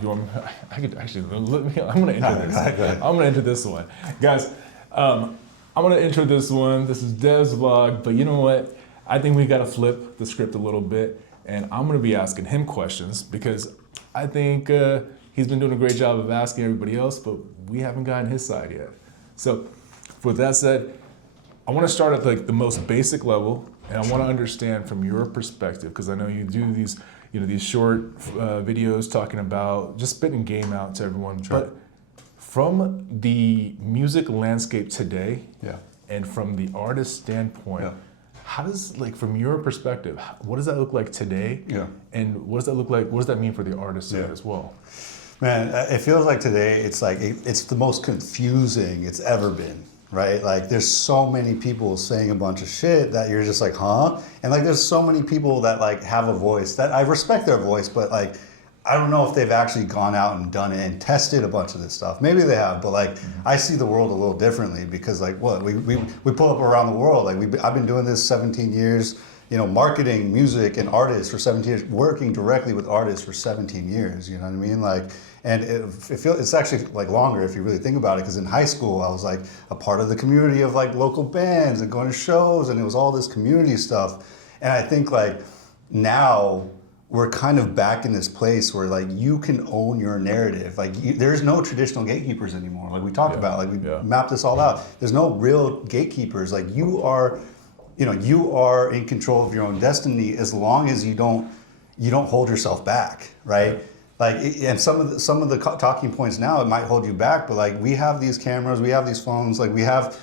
you want me, I could actually, I'm going to intro this. I'm going to intro this one. Guys, I'm going to intro this one. This is Dev's vlog, but you know what? I think we got to flip the script a little bit, and I'm going to be asking him questions because I think he's been doing a great job of asking everybody else, but we haven't gotten his side yet. So with that said, I want to start at like the most basic level, and I want to understand from your perspective, because I know you do these, these short videos talking about just spitting game out to everyone. Sure. But from the music landscape today, and from the artist standpoint, how does, like, from your perspective, what does that look like today? And what does that look like? What does that mean for the artist side as well? Man, it feels like today it's the most confusing it's ever been. Right? Like there's so many people saying a bunch of shit that you're just like, huh? And like there's so many people that like have a voice that I respect their voice, but like I don't know if they've actually gone out and done it and tested a bunch of this stuff. Maybe they have, but like I see the world a little differently because like what we pull up around the world. Like I've been doing this 17 years, marketing music and artists for 17 years, working directly with artists for 17 years. You know what I mean? Like. And it's actually like longer if you really think about it, because in high school I was like a part of the community of like local bands and going to shows, and it was all this community stuff. And I think like now we're kind of back in this place where like you can own your narrative. Like there's no traditional gatekeepers anymore. Like we talked about, like we mapped this all out. There's no real gatekeepers. Like you are in control of your own destiny as long as you don't hold yourself back, right? Like, and some of the talking points now, it might hold you back, but like we have these cameras, we have these phones, like we have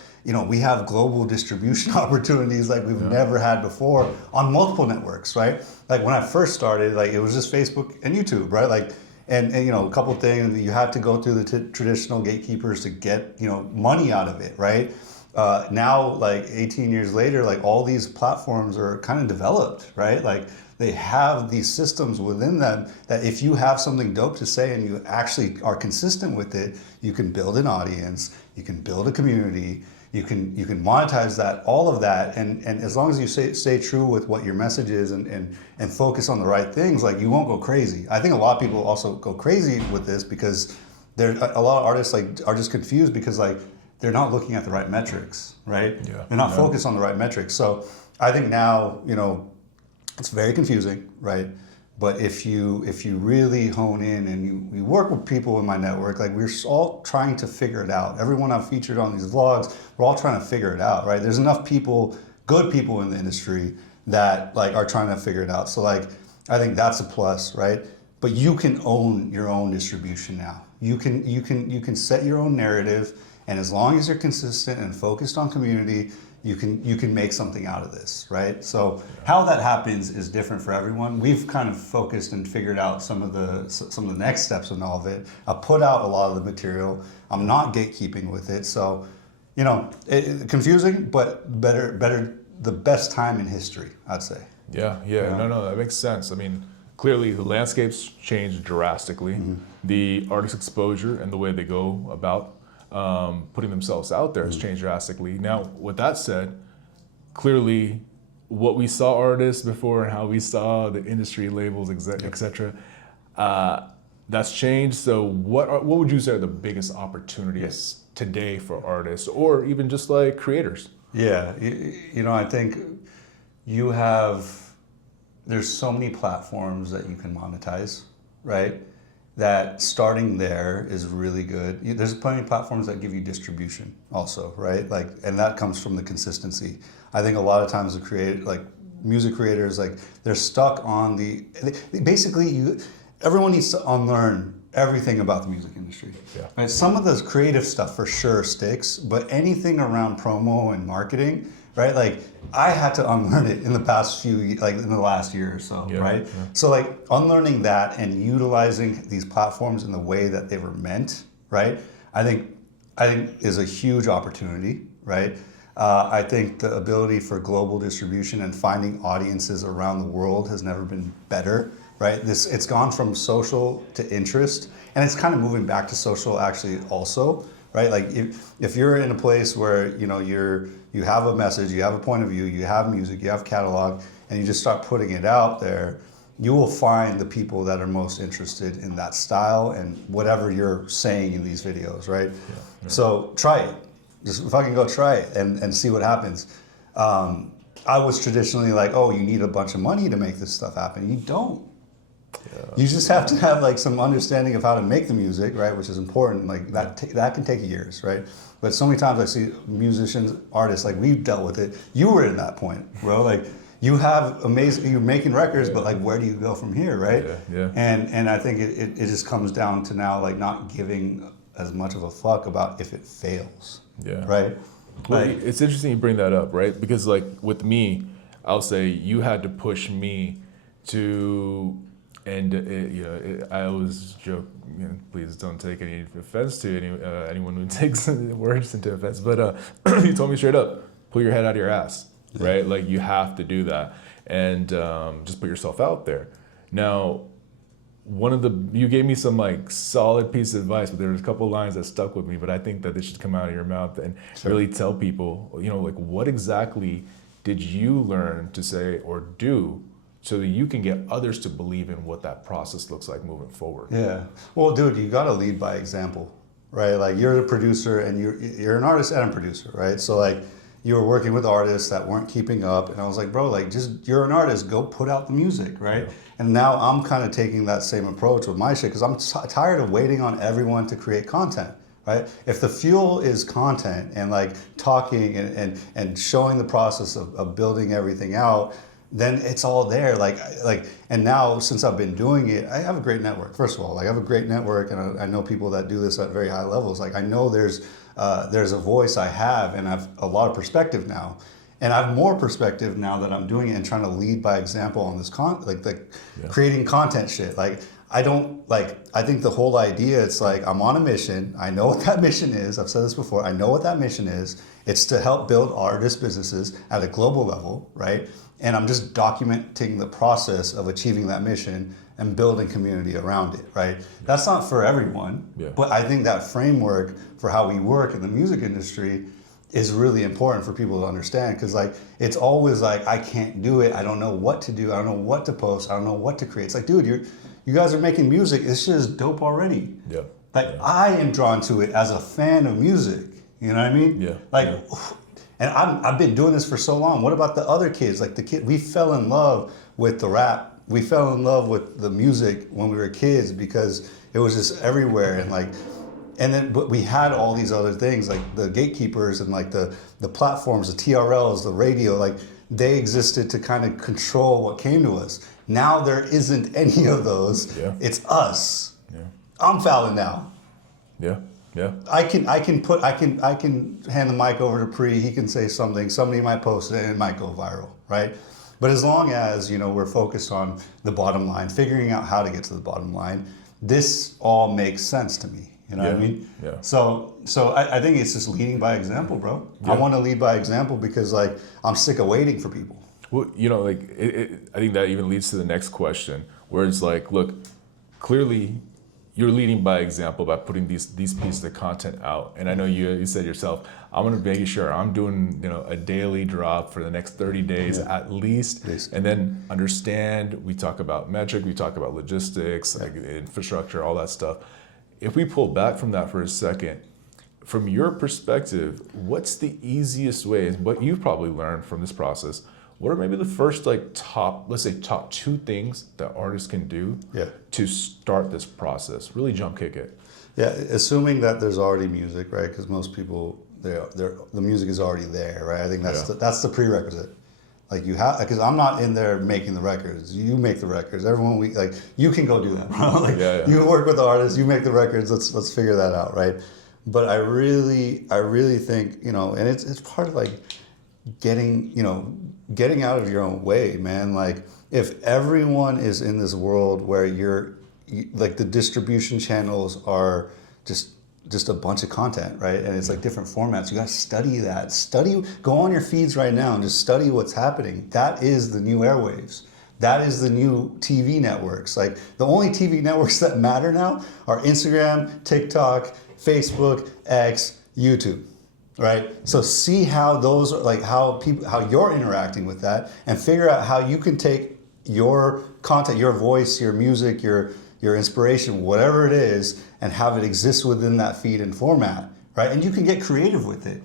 global distribution opportunities like we've never had before on multiple networks, right? Like when I first started, like it was just Facebook and YouTube, right? Like, and a couple of things, you had to go through the traditional gatekeepers to get, money out of it, right? Now, like 18 years later, like all these platforms are kind of developed, right? Like they have these systems within them that if you have something dope to say and you actually are consistent with it, you can build an audience, you can build a community, you can monetize that, all of that, and as long as you stay true with what your message is and focus on the right things, like you won't go crazy. I think a lot of people also go crazy with this because a lot of artists like are just confused because like they're not looking at the right metrics, right? They're not focused on the right metrics. So I think now, it's very confusing, right? But if you really hone in and you work with people in my network, like we're all trying to figure it out. Everyone I've featured on these vlogs, we're all trying to figure it out, right? There's enough people, good people in the industry that like are trying to figure it out. So like, I think that's a plus, right? But you can own your own distribution now. You can set your own narrative, and as long as you're consistent and focused on community, you can make something out of this, right? So how that happens is different for everyone. We've kind of focused and figured out some of the next steps in all of it. I put out a lot of the material. I'm not gatekeeping with it, so confusing, but better the best time in history, I'd say. No, that makes sense. I mean, clearly the landscape's changed drastically. The artist exposure and the way they go about putting themselves out there has changed drastically. Now, with that said, clearly what we saw artists before and how we saw the industry labels, etc., that's changed. So what would you say are the biggest opportunities today for artists or even just like creators? I think there's so many platforms that you can monetize, right? That starting there is really good. There's plenty of platforms that give you distribution also, right? Like, and that comes from the consistency. I think a lot of times music creators, like they're stuck on everyone needs to unlearn everything about the music industry. Right? Some of the creative stuff for sure sticks, but anything around promo and marketing, right? Like I had to unlearn it in the past in the last year or so, right? So like unlearning that and utilizing these platforms in the way that they were meant, right? I think is a huge opportunity, right? I think the ability for global distribution and finding audiences around the world has never been better, right? It's gone from social to interest, and it's kind of moving back to social actually also, right? Like if you're in a place where you have a message, you have a point of view, you have music, you have catalog, and you just start putting it out there, you will find the people that are most interested in that style and whatever you're saying in these videos, right? Yeah. So try it. Just fucking go try it and see what happens. I was traditionally like, oh, you need a bunch of money to make this stuff happen. You don't. Yeah. You just have to have like some understanding of how to make the music, right? Which is important. Like that can take years, right? But so many times I see musicians, artists, like we've dealt with it. You were in that point, bro. Like you have amazing, you're making records, but like where do you go from here, right? Yeah. And I think it just comes down to now like not giving as much of a fuck about if it fails. Yeah. Right? Well, Like, it's interesting you bring that up, right? Because like with me, I'll say you had to push me to, and I always joke, please don't take any offense to anyone who takes words into offense, but you told me straight up, pull your head out of your ass, right? Like you have to do that and just put yourself out there. Now, you gave me some like solid piece of advice, but there was a couple of lines that stuck with me, but I think that they should come out of your mouth and really tell people, like what exactly did you learn to say or do so that you can get others to believe in what that process looks like moving forward? Yeah. Well, dude, you got to lead by example, right? Like you're the producer and you're an artist and a producer, right? So like you were working with artists that weren't keeping up, and I was like, bro, like you're an artist, go put out the music, right? Yeah. And now I'm kind of taking that same approach with my shit because I'm tired of waiting on everyone to create content, right? If the fuel is content and like talking and showing the process of building everything out, then it's all there. And now since I've been doing it, I have a great network. First of all, like I have a great network, and I know people that do this at very high levels. Like I know there's a voice I have, and I have a lot of perspective now. And I have more perspective now that I'm doing it and trying to lead by example on this creating content shit. Like I think the whole idea, it's like I'm on a mission. I know what that mission is. I've said this before. I know what that mission is. It's to help build artist businesses at a global level, right? And I'm just documenting the process of achieving that mission and building community around it, right? That's not for everyone, but I think that framework for how we work in the music industry is really important for people to understand, because like it's always like I can't do it, I don't know what to do, I don't know what to post, I don't know what to create. It's like, dude, you guys are making music, this shit is dope already. I am drawn to it as a fan of music, you know what I mean? And I've been doing this for so long. What about the other kids? Like we fell in love with the rap, we fell in love with the music when we were kids because it was just everywhere, but we had all these other things like the gatekeepers and like the platforms, the TRLs, the radio, like they existed to kind of control what came to us. Now there isn't any of those. It's us. I'm fouling now. I can hand the mic over to Pree. He can say something. Somebody might post it and it might go viral, right? But as long as we're focused on the bottom line, figuring out how to get to the bottom line, this all makes sense to me. You know what I mean? So I think it's just leading by example, bro. I want to lead by example because like I'm sick of waiting for people. Well, I think that even leads to the next question, where it's like, look, clearly you're leading by example by putting these pieces of content out. And I know you said yourself, I'm gonna make sure I'm doing a daily drop for the next 30 days at least. And then understand, we talk about metric, we talk about logistics, like infrastructure, all that stuff. If we pull back from that for a second, from your perspective, what's the easiest way, what you've probably learned from this process, what are maybe the first top 2 things that artists can do to start this process, really jump kick it? Yeah, assuming that there's already music, right? Because most people, the music is already there, right? I think that's the prerequisite. Like you have, because I'm not in there making the records. You make the records. Everyone, you can go do that, bro. You work with the artists. You make the records. Let's figure that out, right? But I really think and it's part of like getting out of your own way, man. Like if everyone is in this world where like the distribution channels are just a bunch of content, right? And it's like different formats. You gotta study that. Go on your feeds right now and just study what's happening. That is the new airwaves. That is the new TV networks. Like the only TV networks that matter now are Instagram, TikTok, Facebook, X, YouTube, right? So see how those are, like how you're interacting with that and figure out how you can take your content, your voice, your music, your inspiration, whatever it is, and have it exist within that feed and format, right? And you can get creative with it,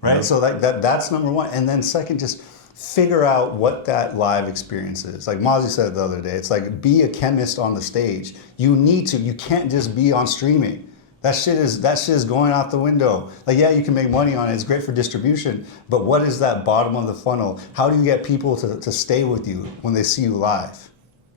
right? Yeah. So that's number one. And then second, just figure out what that live experience is. Like Mozzie said the other day, it's like be a chemist on the stage. You can't just be on streaming. That shit is going out the window. Like, yeah, you can make money on it. It's great for distribution. But what is that bottom of the funnel? How do you get people to stay with you when they see you live,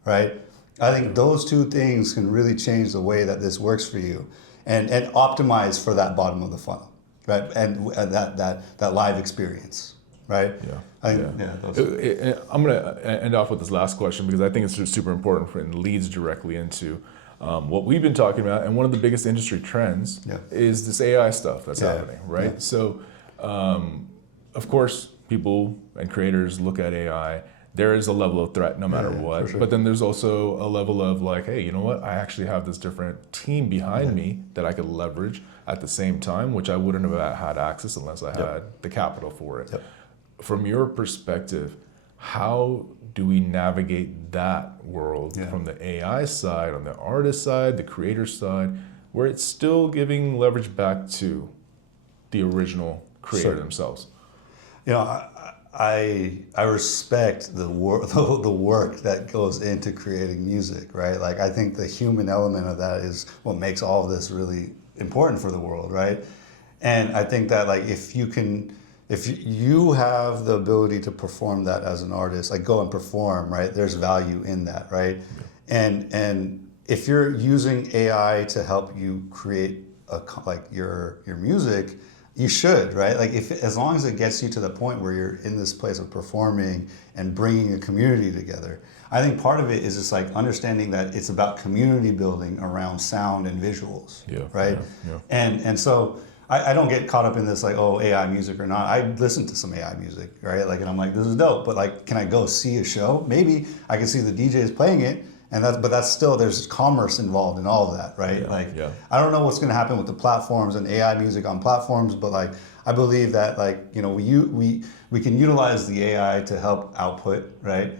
right? I think those two things can really change the way that this works for you and optimize for that bottom of the funnel, right? And that live experience, right? I'm going to end off with this last question because I think it's super important and leads directly into what we've been talking about, and one of the biggest industry trends is this AI stuff that's happening, right? Yeah. So, of course, people and creators look at AI. There is a level of threat no matter what, sure. But then there's also a level of like, hey, you know what? I actually have this different team behind me that I could leverage at the same time, which I wouldn't have had access unless I had the capital for it. From your perspective, how do we navigate that world from the AI side, on the artist side, the creator side, where it's still giving leverage back to the original creator themselves? You know, I respect the work that goes into creating music, right? Like, I think the human element of that is what makes all of this really important for the world, right? And I think that, like, if you have the ability to perform that as an artist, like go and perform, right? There's value in that, right? And if you're using AI to help you create your music, you should, right? Like as long as it gets you to the point where you're in this place of performing and bringing a community together. I think part of it is just like understanding that it's about community building around sound and visuals, right? And so I don't get caught up in this like, oh, AI music or not. I listen to some AI music, right? Like, and I'm like, this is dope, but like, can I go see a show? Maybe I can see the DJs playing it, but that's still, there's commerce involved in all of that, right? I don't know what's gonna happen with the platforms and AI music on platforms, but like, I believe that like, you know, we can utilize the AI to help output, right?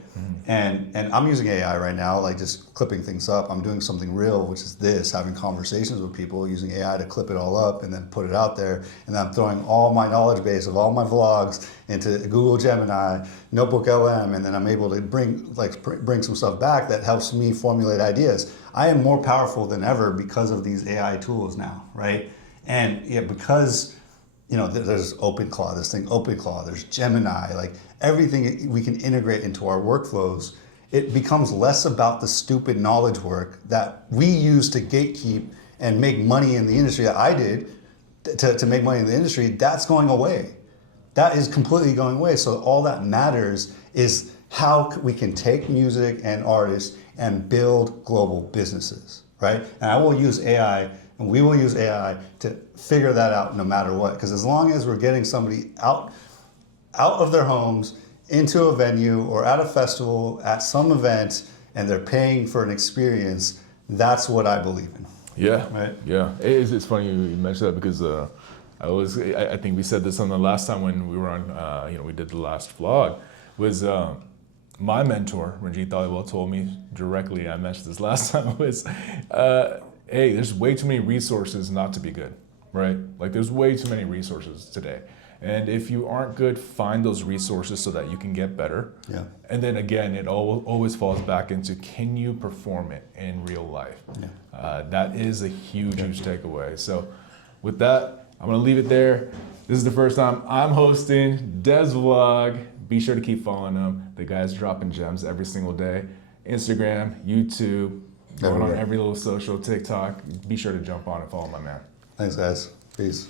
And I'm using AI right now, like just clipping things up. I'm doing something real, which is this, having conversations with people, using AI to clip it all up and then put it out there. And then I'm throwing all my knowledge base of all my vlogs into Google Gemini, Notebook LM, and then I'm able to bring some stuff back that helps me formulate ideas. I am more powerful than ever because of these AI tools now, right? And because you know, there's OpenClaw, there's Gemini, like everything we can integrate into our workflows. It becomes less about the stupid knowledge work that we use to gatekeep and make money in the industry that I did to make money in the industry. That's going away. That is completely going away. So all that matters is how we can take music and artists and build global businesses, right? And I will use AI, and we will use AI to figure that out no matter what. Because as long as we're getting somebody out of their homes, into a venue or at a festival, at some event, and they're paying for an experience, that's what I believe in. Yeah, right? Yeah. It's funny you mentioned that because I think we said this on the last time when we were on, we did the last vlog, was my mentor, Ranjit Dhaliwal, told me directly, I mentioned this last time, was, hey, there's way too many resources not to be good, right? Like there's way too many resources today. And if you aren't good, find those resources so that you can get better. Yeah. And then again, it always falls back into, can you perform it in real life? Yeah. That is a huge takeaway. So with that, I'm gonna leave it there. This is the first time I'm hosting Des Vlog. Be sure to keep following him. The guy's dropping gems every single day. Instagram, YouTube, going on every little social, TikTok. Be sure to jump on and follow my man. Thanks, guys. Peace.